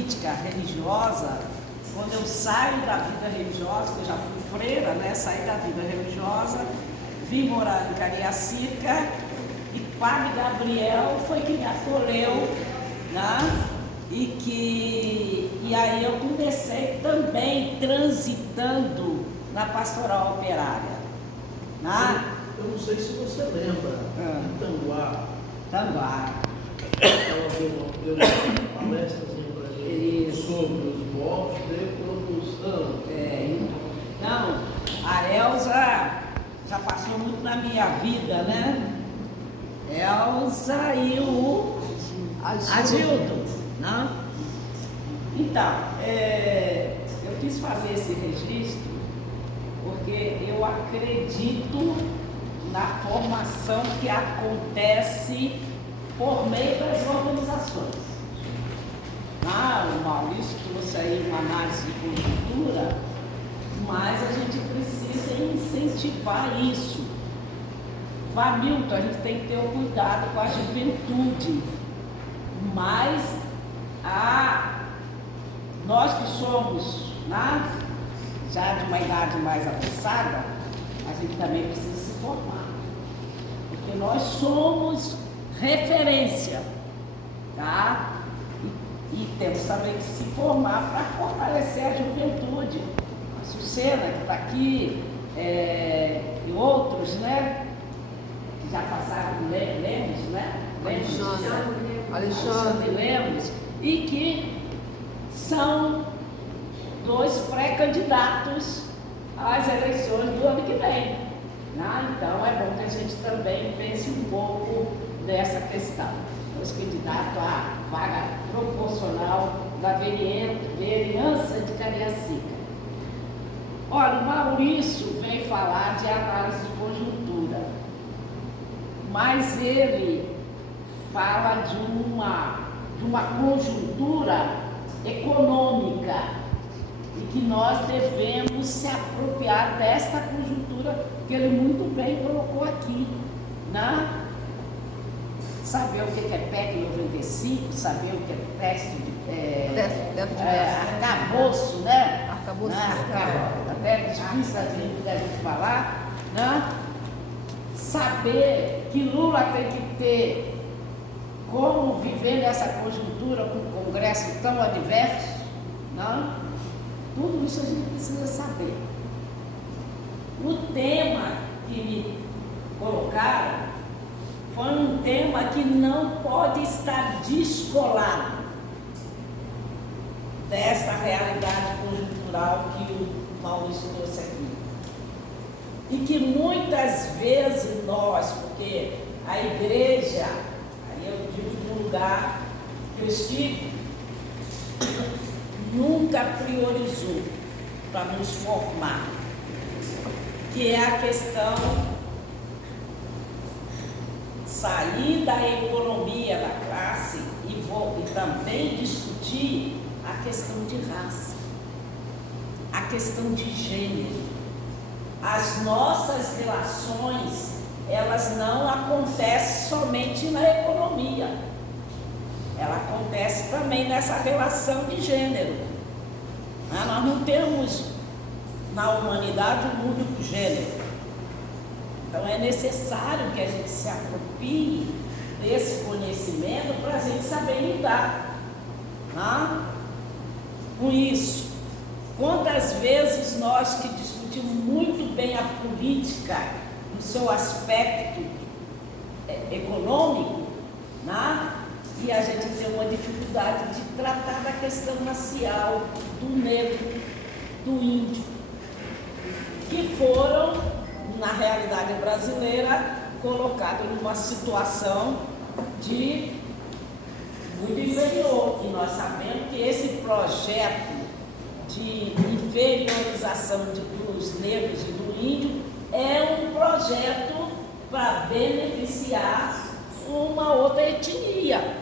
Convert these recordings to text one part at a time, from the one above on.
política, religiosa, quando eu saio da vida religiosa, que eu já fui freira, né? Saí da vida religiosa, vim morar em Cariacica e Padre Gabriel foi que me acolheu, né? E aí eu comecei também transitando na pastoral operária. Né? Eu não sei se você lembra, em Tanguá. Ela deu uma palestrazinha para gente sobre os modos de produção. Não, a Elza já passou muito na minha vida, né? Elza e o Agildo, né? Então, eu quis fazer esse registro porque eu acredito na formação que acontece por meio das organizações. O Maurício trouxe aí uma análise de conjuntura, mas a gente precisa incentivar isso. Vanilton, a gente tem que ter um cuidado com a juventude, mas nós que somos, né, já de uma idade mais avançada, a gente também precisa se formar, porque nós somos referência, tá? E temos também que se formar para fortalecer a juventude. A Sucena, que está aqui, e outros, né? Que já passaram, Lemos, né? Alexandre Lemos, e que são dois pré-candidatos às eleições do ano que vem. Né? Então é bom que a gente também pense um pouco nessa questão. Os candidatos à vaga proporcional da vereança de Cariacica. Olha, o Maurício vem falar de análise de conjuntura, mas ele fala de uma conjuntura econômica e que nós devemos se apropriar desta conjuntura que ele muito bem colocou aqui, né? Saber o que é PEC 95, saber o que é teste de arcabouço, né? Arcabouço até difícil da gente falar, né? Saber que Lula tem que ter como viver nessa conjuntura com o Congresso tão adverso, né? Tudo isso a gente precisa saber. O tema que me colocaram foi um tema que não pode estar descolado dessa realidade conjuntural que o Maurício trouxe aqui. E que muitas vezes nós, porque a igreja, aí eu digo de um lugar que eu estive, nunca priorizou para nos formar, que é a questão sair da economia da classe e também discutir a questão de raça, a questão de gênero. As nossas relações, elas não acontecem somente na economia, ela acontece também nessa relação de gênero. Nós não temos na humanidade um único gênero. Então é necessário que a gente se aproprie desse conhecimento para a gente saber lidar, né, com isso. Quantas vezes nós que discutimos muito bem a política no seu aspecto econômico, né, e a gente tem uma dificuldade de tratar da questão racial, do negro, do índio, que foram, na realidade brasileira, colocados numa situação de muito inferior. E nós sabemos que esse projeto de inferiorização dos negros e do índio é um projeto para beneficiar uma outra etnia.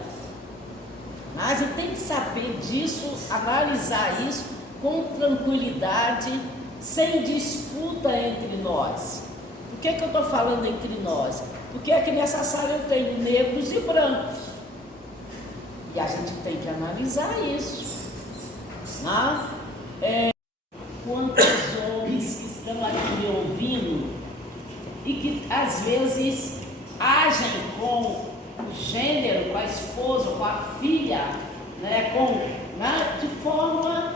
Mas a gente tem que saber disso, analisar isso com tranquilidade, sem disputa entre nós. Por que eu estou falando entre nós? Porque aqui nessa sala eu tenho negros e brancos. E a gente tem que analisar isso. Ah, quantos homens que estão aqui me ouvindo e que às vezes agem com o gênero, com a esposa, com a filha, né, de forma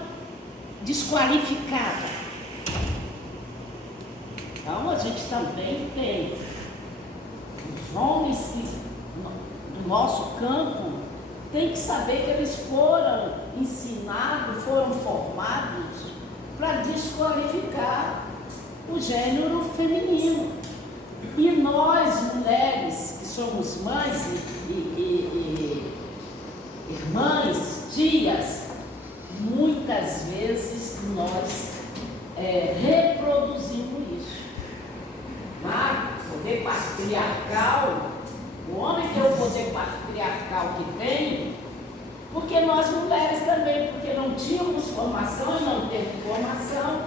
desqualificada. Então a gente também tem os homens do nosso campo, tem que saber que eles foram ensinados, foram formados para desqualificar o gênero feminino. E nós, mulheres, que somos mães e irmãs, tias, muitas vezes nós reproduzimos isso. Mas o poder patriarcal, o homem tem o poder patriarcal que tem, porque nós mulheres também, porque não tínhamos formação e não temos formação,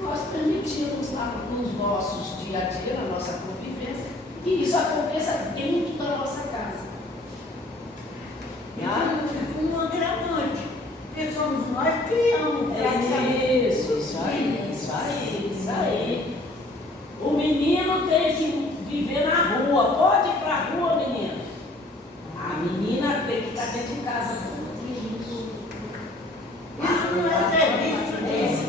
nós permitimos nos nossos dia a dia, na nossa convivência, que isso aconteça dentro da nossa casa. Com um agravante, porque somos nós que criamos. Isso aí. O menino tem que viver na rua. Pode ir para a rua, menino. A menina tem que estar dentro de casa. Isso não é serviço desse.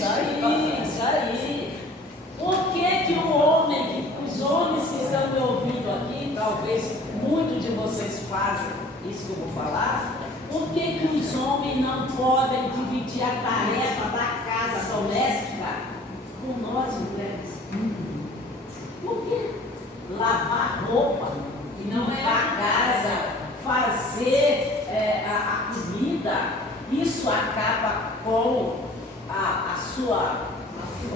Isso aí. Por que o homem, os homens que estão me ouvindo aqui, talvez muitos de vocês fazem isso que eu vou falar, por que os homens não podem dividir a tarefa da casa doméstica com nós, mulheres? Por quê? Lavar roupa, limpar a casa, fazer a comida, isso acaba com a sua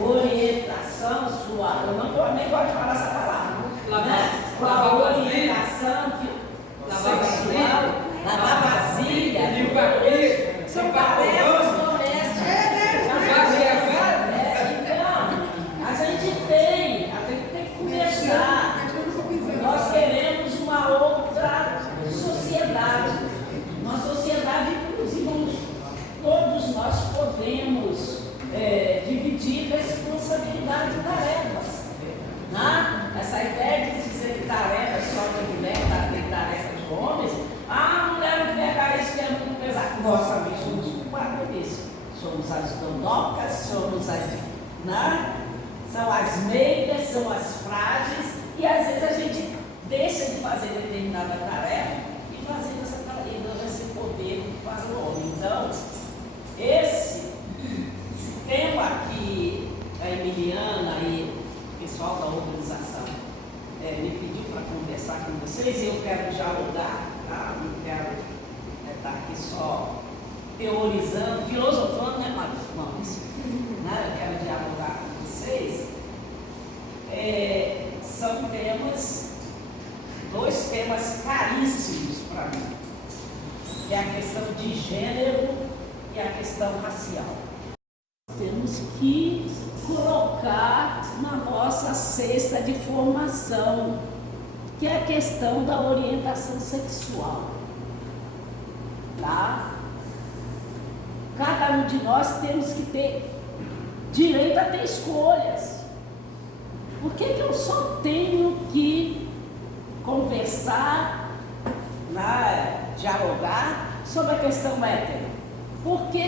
orientação, eu não nem gosto de falar essa palavra, né? Com a orientação sexual, lavar vasilha, são tarefas domésticas. Então, a gente tem que conversar. Nós queremos uma outra sociedade, uma sociedade inclusive onde todos nós podemos dividir responsabilidade e tarefas. Né? Essa ideia de dizer que tarefa é só da mulher, tem tarefa dos homens, a mulher não pega isso que é muito pesado. Nós também somos culpados disso. Somos as dondocas, somos as. Né? São as meigas, são as frágeis, e às vezes a gente deixa de fazer determinada tarefa e fazendo essa tarefa, e dando esse poder para o homem. Então, esse tema que a Emiliana e o pessoal da organização me pediu para conversar com vocês, e eu quero dialogar, tá? Não quero estar aqui só teorizando, filosofando, né, Maurício? Né? Eu quero dialogar com vocês. São dois temas caríssimos para mim, que é a questão de gênero e a questão racial. Temos que colocar na nossa cesta de formação, que é a questão da orientação sexual. Tá? Cada um de nós temos que ter direito a ter escolhas. Por que eu só tenho que conversar, dialogar sobre a questão hétero? Por que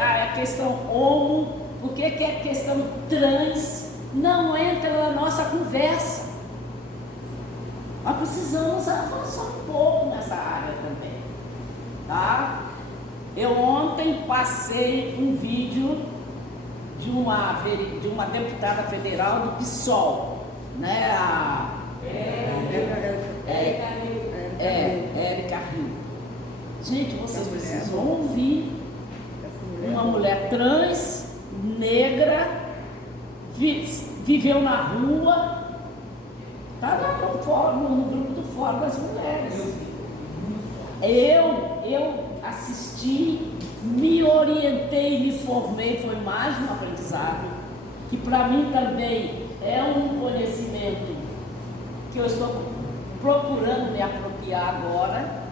a questão homo, por que a questão trans não entra na nossa conversa? Nós precisamos avançar um pouco nessa área também. Tá? Eu ontem passei um vídeo de uma deputada federal do PSOL, né? Érica Rio. Gente, vocês precisam ouvir. Uma mulher trans, negra, viveu na rua, está no grupo do Fórum das Mulheres. Eu assisti, me orientei, me formei, foi mais um aprendizado, que para mim também é um conhecimento que eu estou procurando me apropriar agora,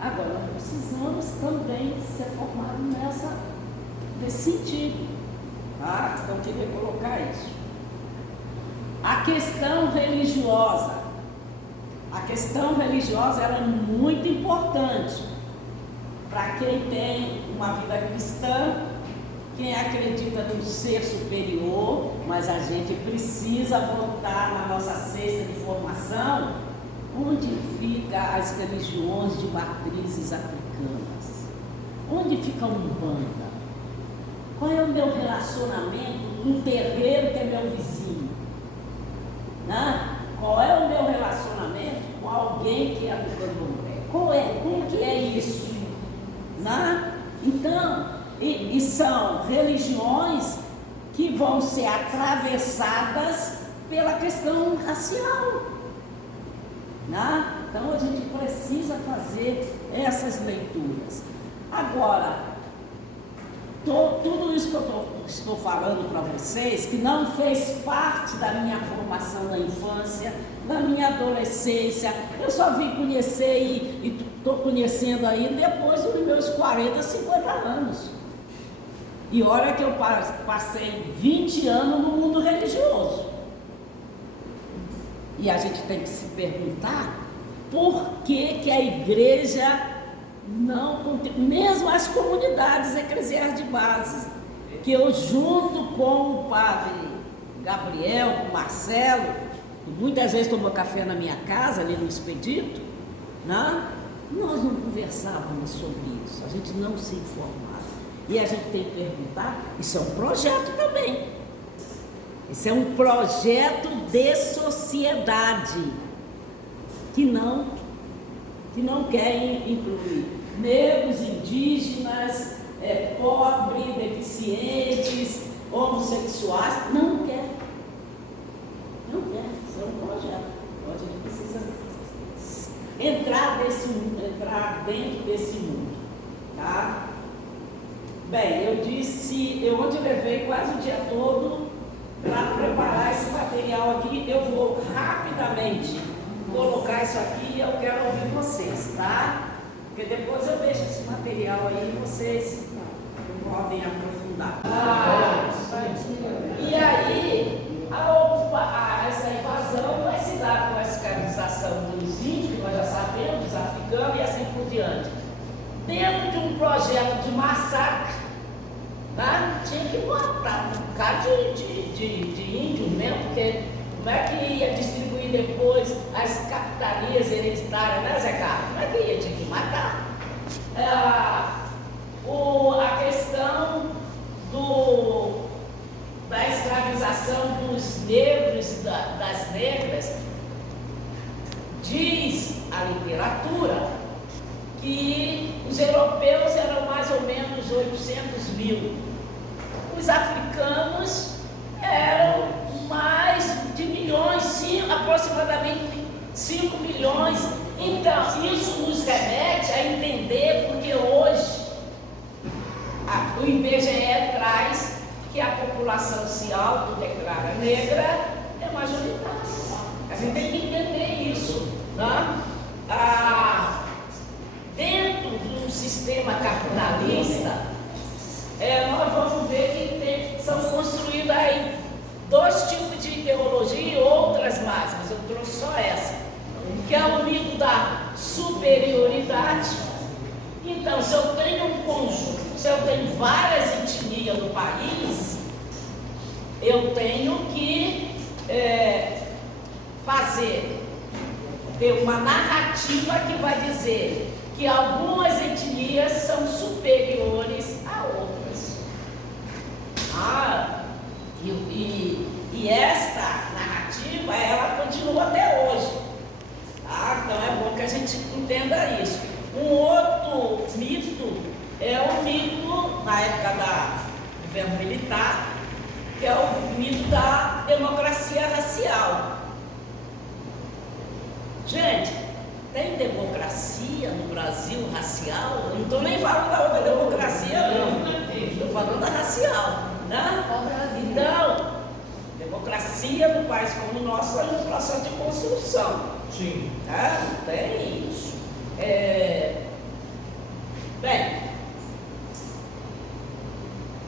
Agora, nós precisamos também ser formados nesse sentido. Tá? Então, eu queria colocar isso. A questão religiosa. A questão religiosa ela é muito importante para quem tem uma vida cristã, quem acredita no ser superior, mas a gente precisa voltar na nossa cesta de formação, onde ficam as religiões de matrizes africanas, onde fica a Umbanda, qual é o meu relacionamento no terreiro que é meu vizinho, né? Qual é o meu relacionamento com alguém que é do candomblé? Como que é isso? Né? Então, e são religiões que vão ser atravessadas pela questão racial. Né? Então, a gente precisa fazer essas leituras. Agora, tudo isso que eu estou falando para vocês, que não fez parte da minha formação na infância, da minha adolescência, eu só vim conhecer e estou conhecendo aí depois dos meus 40, 50 anos. E olha que eu passei 20 anos no mundo religioso. E a gente tem que se perguntar por que a igreja não, mesmo as comunidades eclesiais de base, que eu junto com o padre Gabriel, com o Marcelo, que muitas vezes tomou café na minha casa, ali no Expedito, né? Nós não conversávamos sobre isso, a gente não se informava. E a gente tem que perguntar, isso é um projeto também. Isso é um projeto de sociedade que não quer incluir negros, indígenas, pobres, deficientes, homossexuais, não quer. Não quer, isso é um projeto. Então a gente precisa entrar dentro desse mundo, tá? Bem, eu ontem levei quase o dia todo para preparar esse material aqui. Eu vou rapidamente colocar isso aqui e eu quero ouvir vocês, tá? Porque depois eu deixo esse material aí e vocês podem aprofundar. E aí, essa invasão vai se dar com a escravização dos índios, que nós já sabemos, dos africanos e assim por diante. Dentro de um projeto de massacre, tá? Tinha que matar um bocado de índios mesmo, porque como é que ia distribuir depois as capitanias hereditárias, né, Zé Carlos? Como é que ia? Tinha que matar. A questão da escravização dos negros e das negras, diz a literatura que os europeus eram mais ou menos 800 mil. Os africanos eram mais de milhões, aproximadamente 5 milhões. Então, isso nos remete a entender porque hoje o IBGE traz que a população se autodeclara negra é majoritária. A gente tem que entender isso, né? Dentro de um sistema capitalista, nós vamos ver que são construídos aí 2 tipos de ideologia e outras mais, mas eu trouxe só essa, que é o mito da superioridade. Então, se eu tenho um conjunto, se eu tenho várias etnias no país, eu tenho que ter uma narrativa que vai dizer que algumas etnias são superiores a outras. E esta narrativa, ela continua até hoje. Tá? Então é bom que a gente entenda isso. Um outro mito é o mito, na época do governo militar, que é o mito da democracia racial. Gente, tem democracia no Brasil racial? Eu não estou nem falando da outra democracia, não. Estou falando da racial, né? Então, democracia no país como o nosso é um processo de construção. Sim. Tá? Não tem isso. Bem,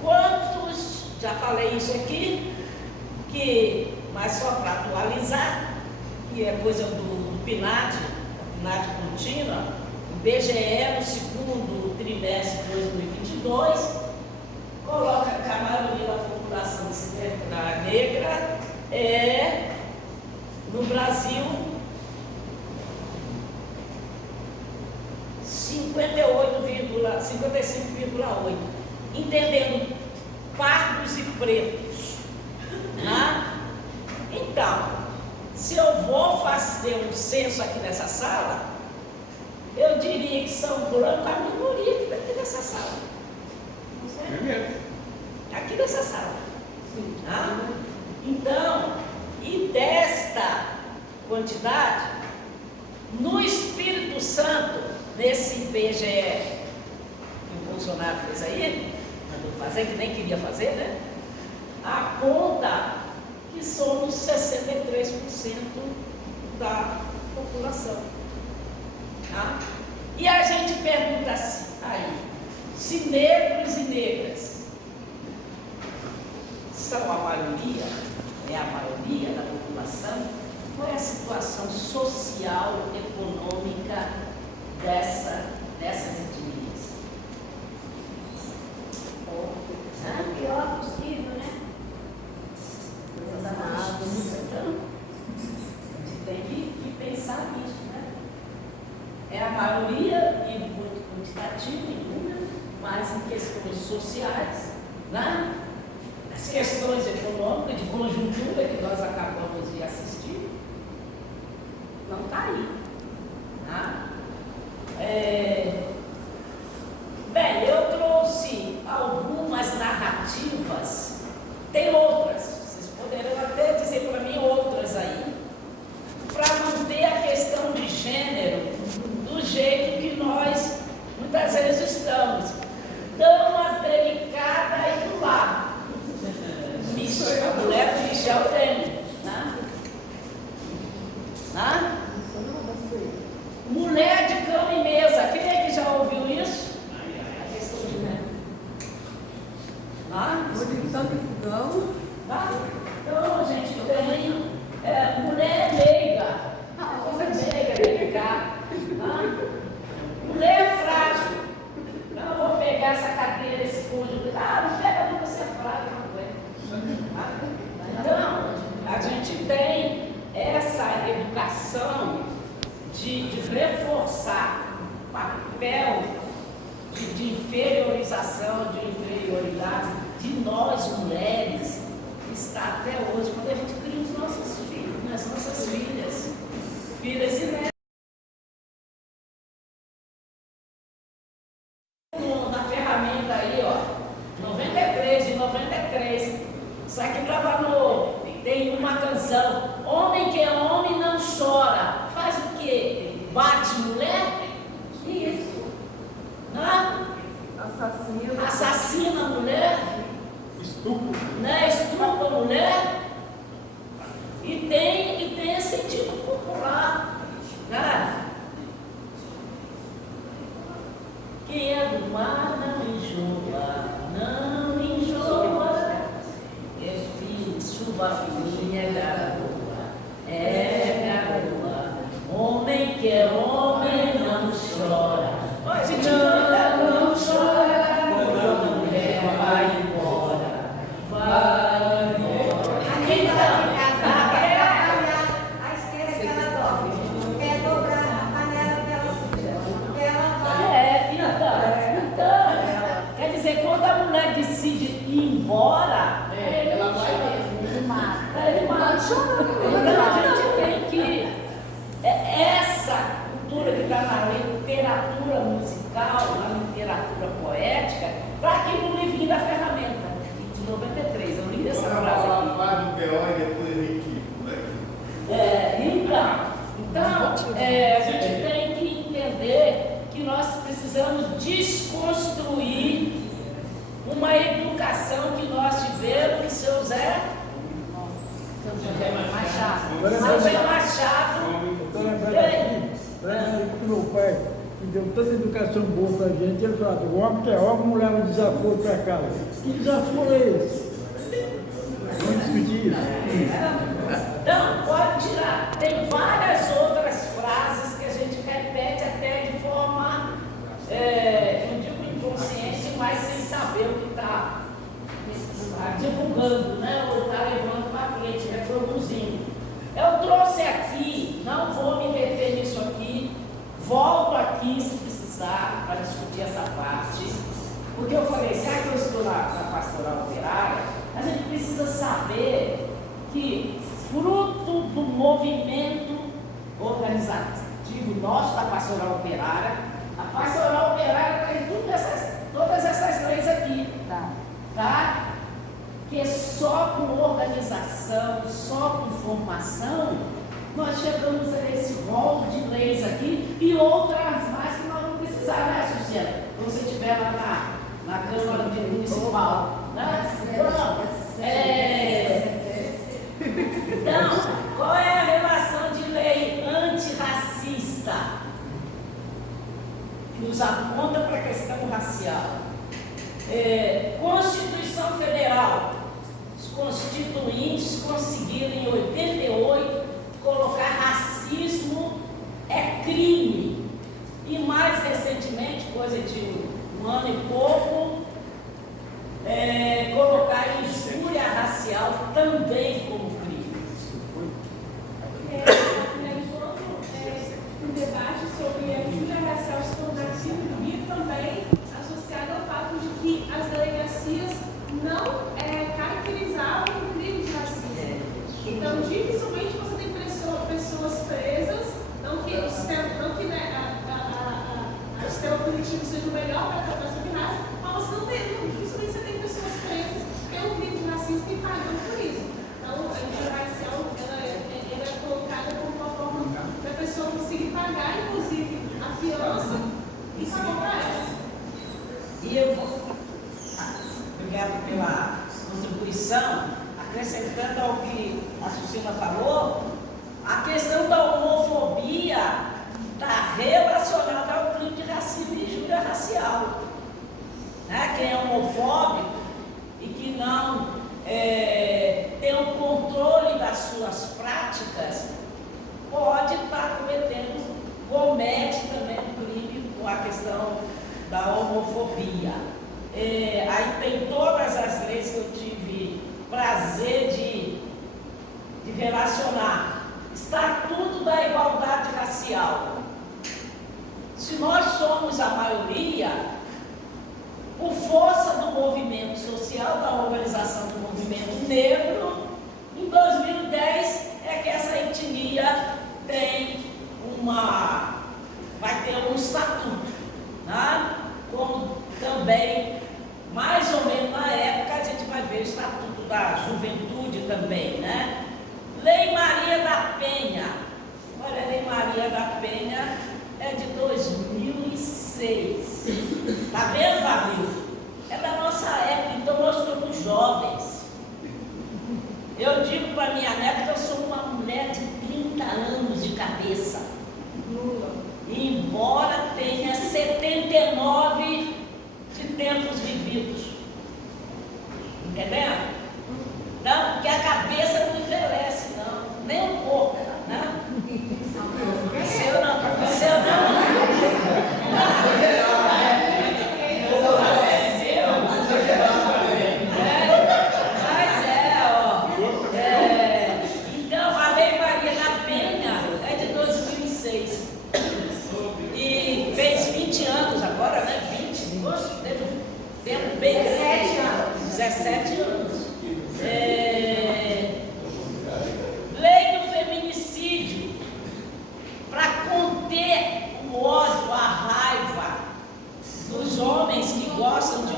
quantos, já falei isso aqui, mas só para atualizar, que é coisa do PNAD, PNAD contínua, o BGE no segundo trimestre de 2022 coloca que a maioria da população negra no Brasil 55,8, entendendo pardos e pretos. Né? Então, se eu vou fazer um censo aqui nessa sala, eu diria que São Branco é a minoria que está aqui nessa sala. É mesmo. Aqui nessa sala. Tá? Então, e desta quantidade, no Espírito Santo, nesse IBGE que o Bolsonaro fez aí, mandou fazer, que nem queria fazer, né? Aponta que somos 63% da população. Tá? E a gente pergunta assim, aí, se negros e negras são a maioria, é a maioria da população, qual é a situação social, econômica dessas etnias? O pior possível, né? Então, a gente tem que pensar nisso, né? É a maioria e muito quantitativa em número, mas em questões sociais, né? As questões econômicas, de conjuntura que nós acabamos de assistir, não está aí. Tá? Bem, eu trouxe algumas narrativas, tem outras, vocês poderão até dizer para mim outras aí, para manter a questão de gênero do jeito que nós muitas vezes estamos. Dama delicada e do lado. A mulher do Michel Temer. Né? Né? Mulher de cama e mesa. Quem é que já ouviu isso? A questão de mulher. Tanto fogão. Tá? Então, gente, tem mulher meiga. Coisa meiga, delicada. Tá? Mulher frágil. Não vou pegar essa cadeira, esse cônjuge. Não pega não, você é frágil, não aguenta. Então, a gente tem essa educação de reforçar o papel de inferiorização, de inferioridade de nós mulheres, que está até hoje, quando a gente cria os nossos filhos, as nossas filhas e netos. Na ferramenta aí, ó, 93, de 93. Isso aqui estava tem uma canção. Homem que é homem não chora. Faz o quê? Bate mulher? Isso. Né? Assassina a mulher. Estupro. Né? Estupra a mulher. E tem esse sentido popular. Né? Quem é do mar não enjoa, não enjoa. É filho, chuva fininha, garoa, homem que é homem não chora. Olha, gente, não chora, quando a mulher vai embora, vai embora. Aqui tá de casa, a esquerda que ela dorme. Quer dobrar a panela que ela vai. Então, quer dizer, quando a mulher decide ir embora, ela vai mesmo. Ele mata. Então a gente tem que. Essa cultura que está na literatura musical, na literatura poética, está aqui no livrinho da ferramenta, de 93. Eu li essa frase aqui. Faz o B.O. e depois ridículo, né? Então, a gente tem que entender que nós precisamos desconstruir uma educação que nós tivemos, que seu Zé Machado. Estou lembrando aqui, meu pai, em deu tanta educação boa para a gente, ele falava, o homem que é homem não leva desaforo para casa. Que desaforo é esse? Vamos discutir isso. Então, pode tirar. Tem várias outras frases que a gente repete até de forma, não digo inconsciente, mas sem saber o que está divulgando, né? Ou está levando para frente, reproduzindo. Eu trouxe aqui, não vou me meter nisso aqui, volto aqui se precisar para discutir essa parte, porque eu falei, será que eu estou na pastoral operária? A gente precisa saber que, fruto do movimento organizativo nosso da pastoral operária, a pastoral operária tem todas essas leis aqui, tá? Que só com organização, só com formação, nós chegamos a esse rol de leis aqui e outras mais que nós não precisamos, né, Suziana? Quando você estiver lá na Câmara Municipal, né? Então, qual é a relação de lei antirracista que nos aponta para a questão racial? Constituição Federal. Os constituintes conseguiram em 88 colocar racismo é crime. E mais recentemente, coisa de um ano e pouco, colocar injúria racial também como crime. Um debate sobre a injúria racial se tornar crime e também associado ao fato de que as delegacias não caracterizavam o crime de racismo. Então, dificilmente você tem pessoas presas, não que o sistema punitivo seja o melhor para tratar sobre raça, mas você não tem, dificilmente você tem pessoas presas pelo crime de racismo e pagando por isso. Então, a injúria racial ela é colocada como uma forma da pessoa conseguir pagar, inclusive, a fiança e pagar para ela. E eu vou, obrigado pela contribuição, acrescentando ao que a Susana falou, a questão da homofobia está relacionada ao crime de racismo e injúria racial. Né? Quem é homofóbico e que não tem o controle das suas práticas, pode estar comete também um crime com a questão da homofobia. Aí tem todas as leis que eu tive prazer de relacionar. Estatuto da Igualdade Racial. Se nós somos a maioria, por força do movimento social, da organização do movimento negro, em 2010 é que essa etnia vai ter um estatuto, né? Como também, mais ou menos na época, a gente vai ver o Estatuto da Juventude também, né? Lei Maria da Penha. Olha, a Lei Maria da Penha é de 2006. Tá vendo, Fabio? É da nossa época, então nós somos jovens. Eu digo para minha neta que eu sou uma mulher de 30 anos de cabeça. Embora tenha 79 de tempos vividos. Entendendo? Não, porque a cabeça não envelhece, não. Nem um pouco, né? O seu não. Então, a Lei Maria da Penha é de 2006. E fez 20 anos agora, né? 20. Teve um tempo bem grande. 17 anos. Lei do feminicídio, para conter o ódio, a raiva dos homens que gostam de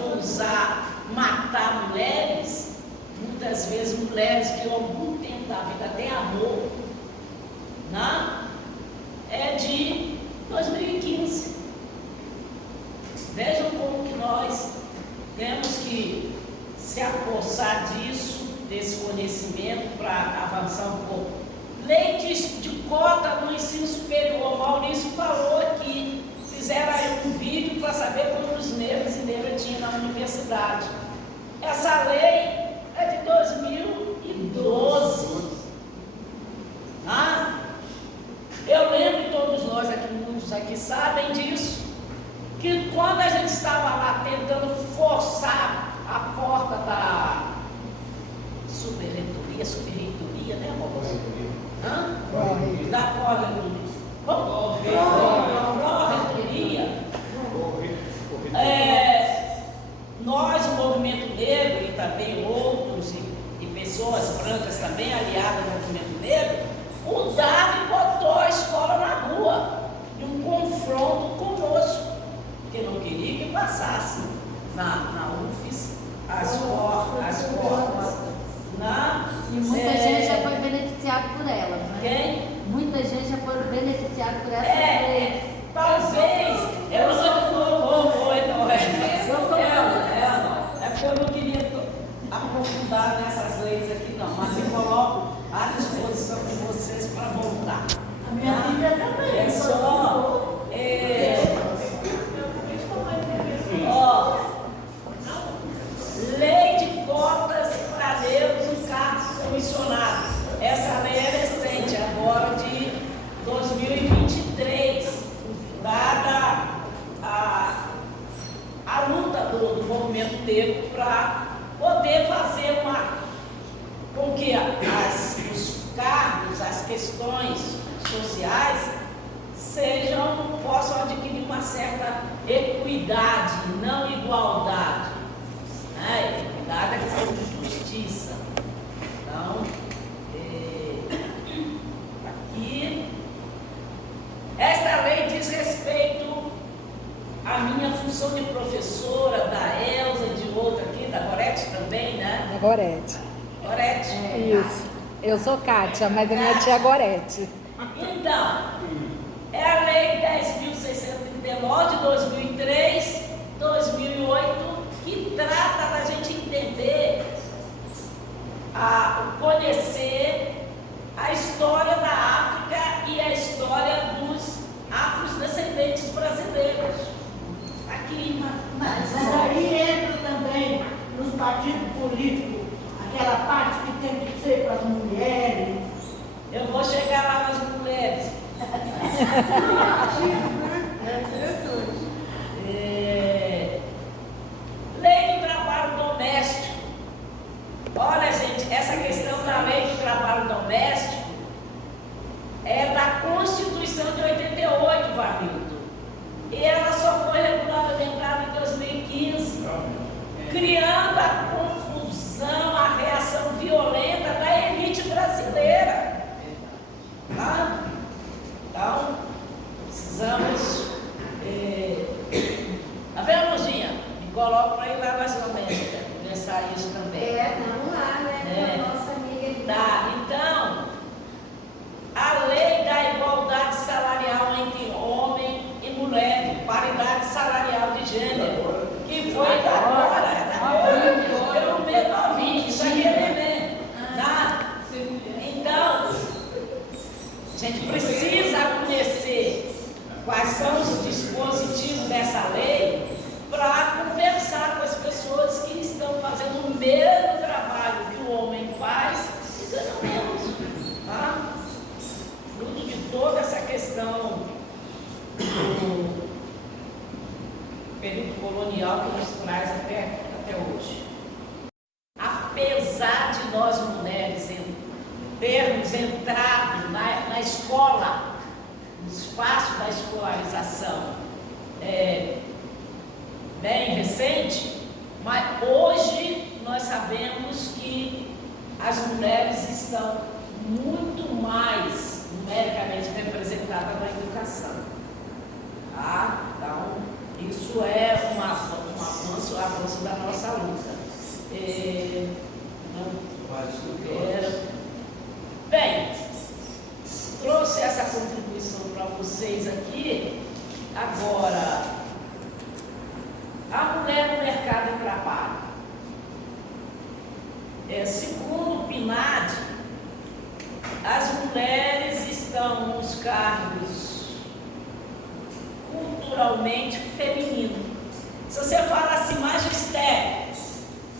matar mulheres, muitas vezes mulheres que em algum tempo da vida têm amor, né? É de 2015. Vejam como que nós temos que se apossar desse conhecimento para avançar um pouco. Lei de cota no ensino superior, Maurício falou aqui, fizeram aí um vídeo para saber quantos negros e negras tinha na universidade. Essa lei é de 2012. Eu lembro, todos nós aqui, muitos aqui sabem disso, que quando a gente estava lá tentando forçar a porta da subreitoria, né, amor? Da pró-reitoria. Nós, o movimento negro, e também outros, e pessoas brancas também aliadas ao movimento negro, o Davi botou a escola na rua, de um confronto conosco, porque não queria que passasse na UFES as portas. E muita gente já foi beneficiada por ela, né? Quem? Muita gente já foi beneficiada por essa lei. Talvez, eu não vou, é porque eu não queria aprofundar nessas leis aqui não, mas eu coloco à disposição de vocês para voltar. A minha filha também. É só, lei de cotas para negros em cargos comissionados. Essa lei é recente, agora de 2023, dada a luta do movimento negro para poder fazer com que os cargos, as questões sociais possam adquirir uma certa equidade, não igualdade. Equidade é questão de justiça. Então, aqui, esta lei diz respeito à minha função de professora, da Elza, de outra aqui, da Gorete também, né? Da Gorete. Gorete? Isso. Eu sou Kátia, mas a minha tia é Gorete. Então, é a Lei 10.639 de 2003, 2008, que trata da gente entender, conhecer a história da África e a história dos afrodescendentes brasileiros. Aqui, Mas aí entra também nos partidos políticos, aquela parte que tem que ser para as mulheres. eu vou chegar lá nas mulheres. Lei do trabalho doméstico. Olha, gente, essa questão da lei do trabalho doméstico é da Constituição de 88, Varildo. E ela só foi regulamentada em 2015, criando a confusão, a reação violenta da elite brasileira. Tá? Então, precisamos. Tá vendo, Luzinha? Me coloca para ir lá mais ou menos, pensar isso também. Vamos lá, né? Com a nossa amiga. Tá, então, a lei da igualdade salarial entre homem e mulher, paridade salarial de gênero, que foi agora, pelo menos 20, isso aqui é neném. Tá? Então, a gente precisa conhecer quais são os dispositivos dessa lei para conversar com as pessoas que estão fazendo o mesmo trabalho que o homem faz e ganham menos. Tá? Fruto de toda essa questão do período colonial que nos traz até hoje. Apesar de nós mulheres termos entrado na escola, no espaço da escolarização, bem recente, mas hoje nós sabemos que as mulheres estão muito mais numericamente representadas na educação. Tá? Então, isso é um avanço da nossa luta. Bem, trouxe essa contribuição para vocês aqui. Agora, a mulher no mercado de trabalho. Segundo o PNAD, as mulheres estão nos cargos culturais naturalmente feminino. Se você fala assim, magistério,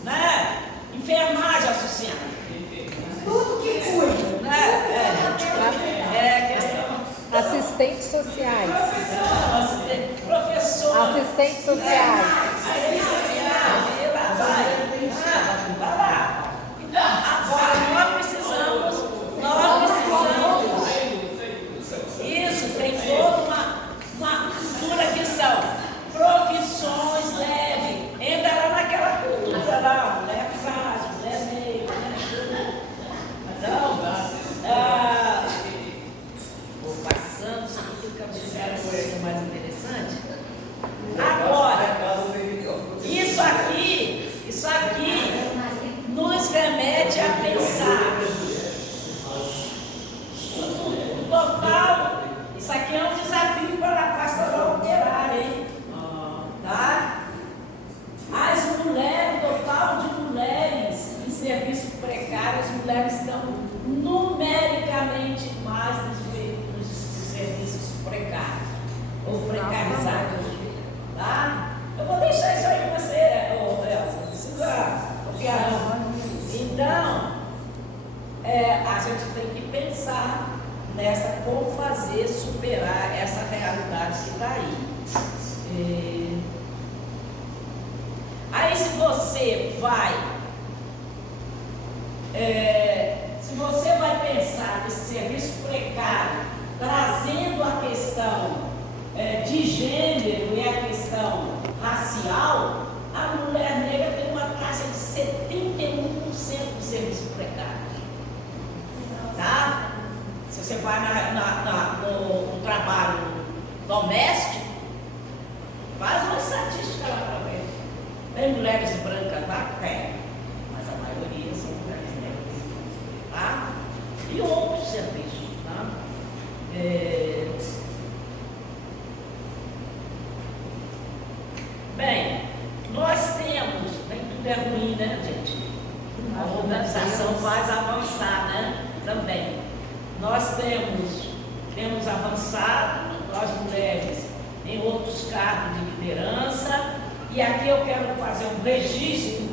né? Enfermagem associada. Tudo que cuida. É questão. Assistentes sociais. Professor. Assistentes sociais. Vai lá. Então, agora nós precisamos. Isso, tem toda uma cultura que são profissões leves. Entra lá naquela cultura lá, mulher frágil, mulher meio, né? Então, vou passando, só que tudo que eu fizeram coisa mais interessante. Agora, isso aqui nos remete a pensar. O total, isso aqui é um desafio para a pastoral operária, hein? Tá? As mulheres, o total de mulheres em serviço precário, as mulheres estão numericamente mais nos serviços precários ou precarizados. Tá? Eu vou deixar isso aí com você, Elza, não precisa copiar não. Então, a gente tem que pensar nessa como fazer superar essa realidade que está aí. Aí se você vai pensar nesse serviço precário, trazendo a questão de gênero e a questão racial, a mulher negra tem uma taxa de 71% de serviço precário. Tá? Se você vai no trabalho doméstico, faz uma estatística lá para ver. Tem mulheres brancas lá? Tem. Mas a maioria são mulheres negras. Tá? E outros serviços. Tá? Bem, nós temos, nem tudo é ruim, né, gente? A organização faz avançar, né? Também. Nós temos avançado, nós mulheres, em outros cargos de liderança, e aqui eu quero fazer um registro.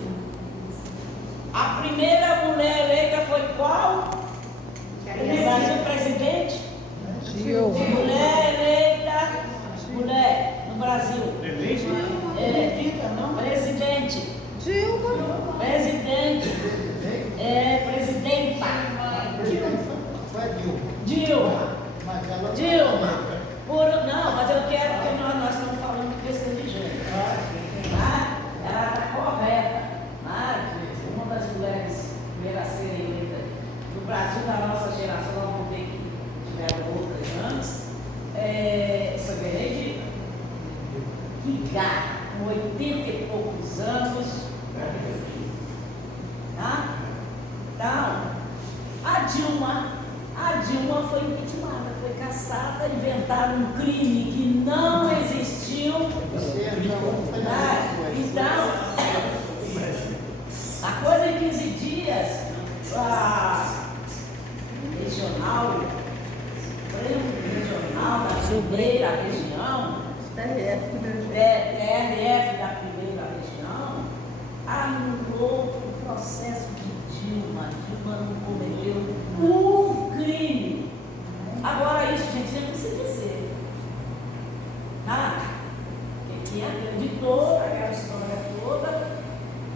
A primeira mulher eleita foi qual? No Brasil, presidente? Mulher eleita, mulher no Brasil. Presidente. Dilma. Presidente. Presidenta. Dilma. Não, mas eu quero, porque nós estamos falando de questão de gênero. Tá? Ela está correta. Uma das mulheres primeiras a serem eleitas no Brasil, da nossa geração, nós vamos ter que tiveram outras antes. Foi Benedita. Que gata, com 80 e poucos anos. Tá? Então, a Dilma foi impeachmentada, foi caçada, inventaram um crime que não existiu. Então, a coisa em 15 dias, a regional da primeira região, TRF da primeira região, anulou o processo de Dilma. Dilma não cometeu um crime. Agora isso, gente, nem precisa dizer. Quem acreditou naquela história toda.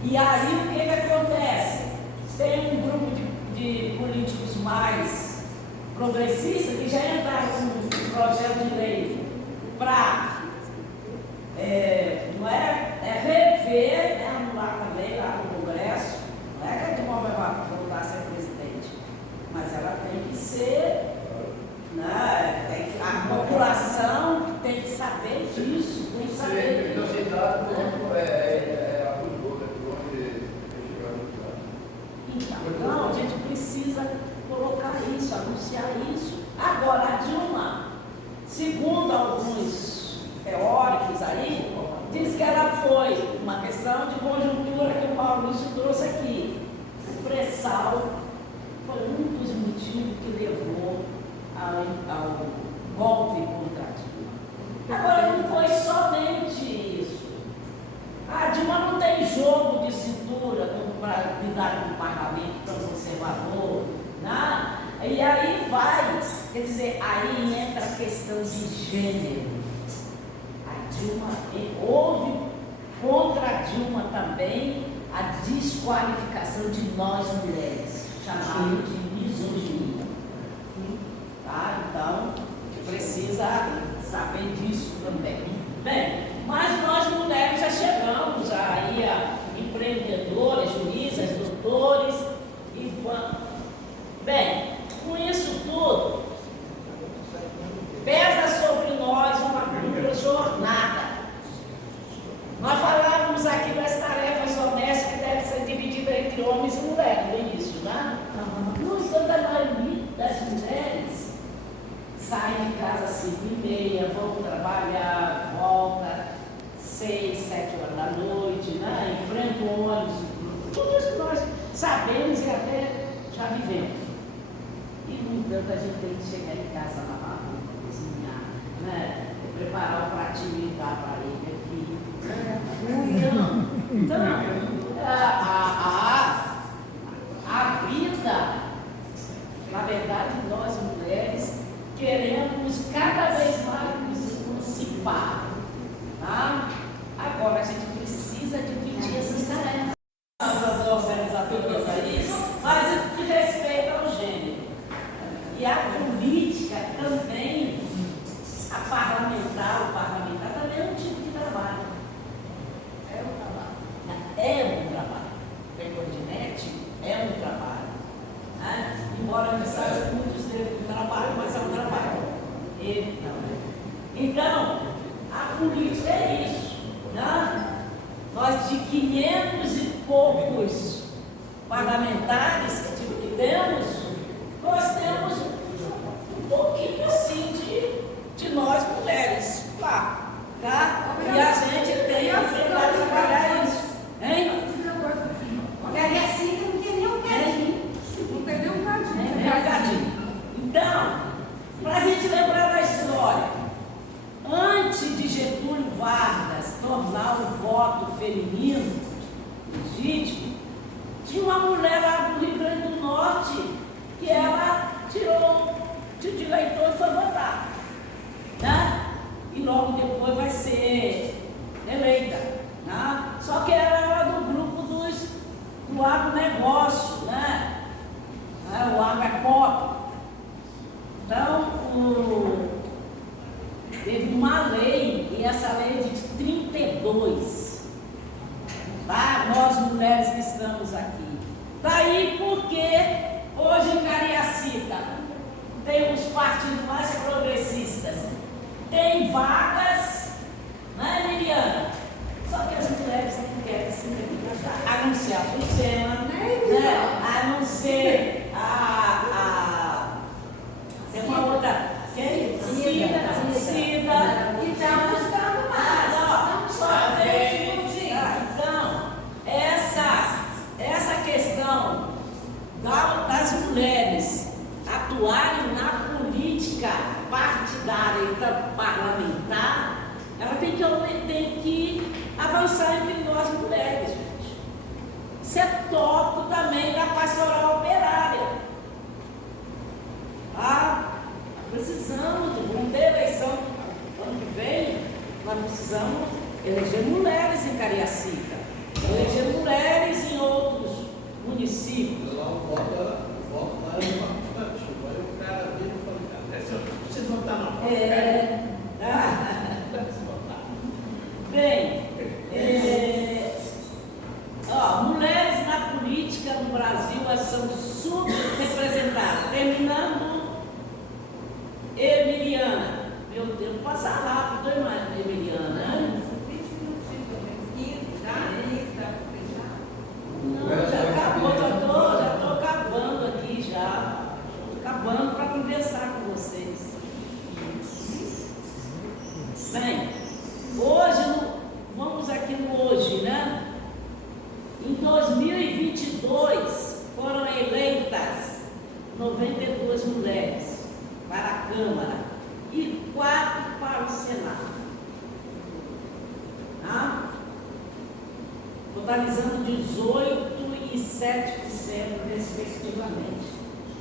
E aí o que acontece? Tem um grupo de políticos mais progressistas que já entraram com um projeto de lei para rever, anular também lá no Congresso. Não é que a Dilma vai voltar a ser presidente, mas ela tem que ser, né, a população tem que saber disso, tem que saber disso. Então, a gente precisa colocar isso, anunciar isso. Agora, a Dilma, segundo alguns teóricos aí, diz que ela foi uma questão de conjuntura que o Maurício trouxe aqui. O pré-sal foi um dos motivos que levou ao golpe contra a Dilma. Agora, não foi Quer dizer, aí entra a questão de gênero. A Dilma, houve contra a Dilma também a desqualificação de nós mulheres, chamado de misoginia. Tá? Então, precisa saber disso também. Bem, mas nós mulheres já chegamos aí a empreendedoras, juízas, doutores e vamos. Bem, com isso tudo, pesa sobre nós uma dupla jornada. Nós falávamos aqui das tarefas domésticas que devem ser divididas entre homens e mulheres no início, né? No entanto, a maioria das mulheres saem de casa às 5h30, vão trabalhar, volta 6, 7 horas da noite, né? Enfrentam o ônibus, tudo isso nós sabemos e até já vivemos. E, no entanto, a gente tem que chegar em casa, lavar roupa, cozinhar, né? Preparar o pratinho e dar para ele aqui. Então, a vida, na verdade, nós mulheres queremos cada vez mais nos emancipar. Tá? Agora, a gente precisa dividir essas tarefas. As organizadoras aí, mas de respeito ao gênero. E a política também, a parlamentar, o parlamentar também é um tipo de trabalho. É um trabalho. É um trabalho. Pegou de net, é um trabalho. Né? Embora não saiba muitos deles do trabalho, mas é um trabalho. Ele não. Então, a política é isso. Né? Nós de 500 e poucos parlamentares que temos, nós temos um pouquinho assim de nós mulheres lá, tá? E a gente tem a oportunidade de trabalhar isso, hein? Olha assim, não tem nem um cadinho. Não tem nem um cadinho. Nem um cadinho. Então, para a gente lembrar da história, antes de Getúlio Vargas tornar o voto feminino legítimo, tinha uma mulher lá do Rio Grande do Norte que ela tirou de eleitor e foi votar. Né? E logo depois vai ser eleita. Né? Só que ela era do grupo do agronegócio, né? O agropop. Então, teve uma lei, e essa lei é de 32. Tá? Nós mulheres que estamos aqui. Daí porque hoje em Cariacica tem os partidos mais progressistas, tem vagas, né, Miriana? Só que as mulheres não querem se candidatar, a não ser a Lucena, né? A não ser tem uma outra, quem? Cida, que está buscando mais. Só então, essa questão das mulheres atuarem na política partidária e parlamentar, ela tem que avançar entre nós mulheres, gente. Isso é tópico também da pastoral operária. Tá? Precisamos, vamos ter eleição ano que vem, nós precisamos eleger mulheres em Cariacica, eleger mulheres em outros municípios. Lá o voto lá é facultativo. Aí o cara vira e fala, vocês vão estar não. Bem, mulheres na política no Brasil, elas são subrepresentadas. Terminando, Emiliana. Meu Deus, passa rápido, Emiliana. Não, já acabou, já estou acabando aqui já. Estou acabando para conversar com vocês. Bem, hoje, vamos aqui no hoje, né? Em 2022 foram eleitas 92 mulheres para a Câmara e 4 para o Senado. Tá? Totalizando 18% e 7%, respectivamente.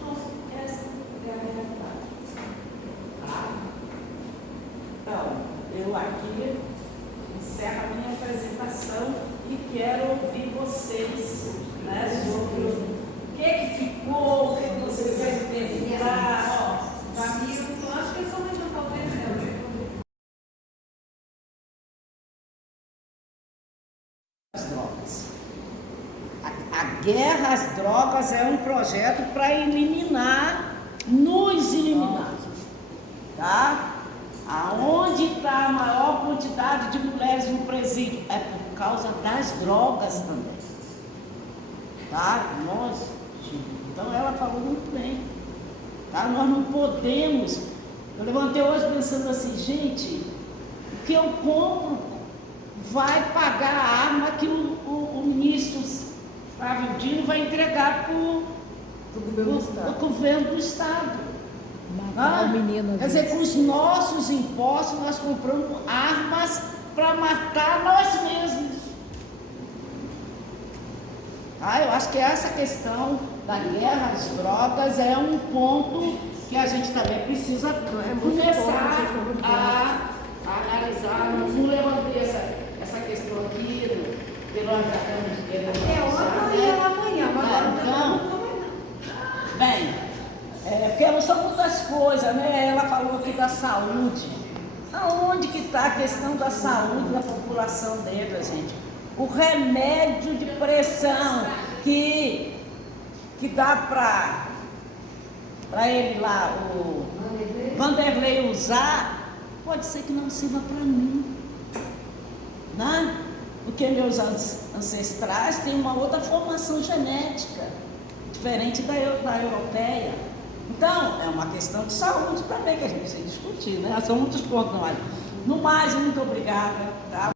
Nossa, essa é a realidade. quero ouvir vocês, né, sobre o que ficou, o que vocês querem perguntar. Camilo, eu acho que é só mais uma talvez, né? As drogas. A guerra às drogas é um projeto para nos eliminar, tá? Aonde está a maior quantidade de mulheres no presídio? É por causa das drogas também, tá? Então ela falou muito bem, tá? Nós não podemos. Eu levantei hoje pensando assim, gente, o que eu compro vai pagar a arma que o ministro Flávio Dino vai entregar para o governo do Estado. Quer dizer, com os nossos impostos nós compramos armas para matar nós mesmos. Eu acho que essa questão da guerra às drogas é um ponto que a gente também precisa começar a analisar. Não levantei essa questão aqui, pelo acadêmico de querer Amanhã, porque são muitas coisas, né? Ela falou aqui da saúde. Aonde que está a questão da saúde da população negra, gente? O remédio de pressão que dá para ele lá, o Vanderlei usar, pode ser que não sirva para mim, né? Porque meus ancestrais têm uma outra formação genética, diferente da europeia. Então, é uma questão de saúde também que a gente precisa discutir, né? São muitos pontos. No mais, muito obrigada. Tá?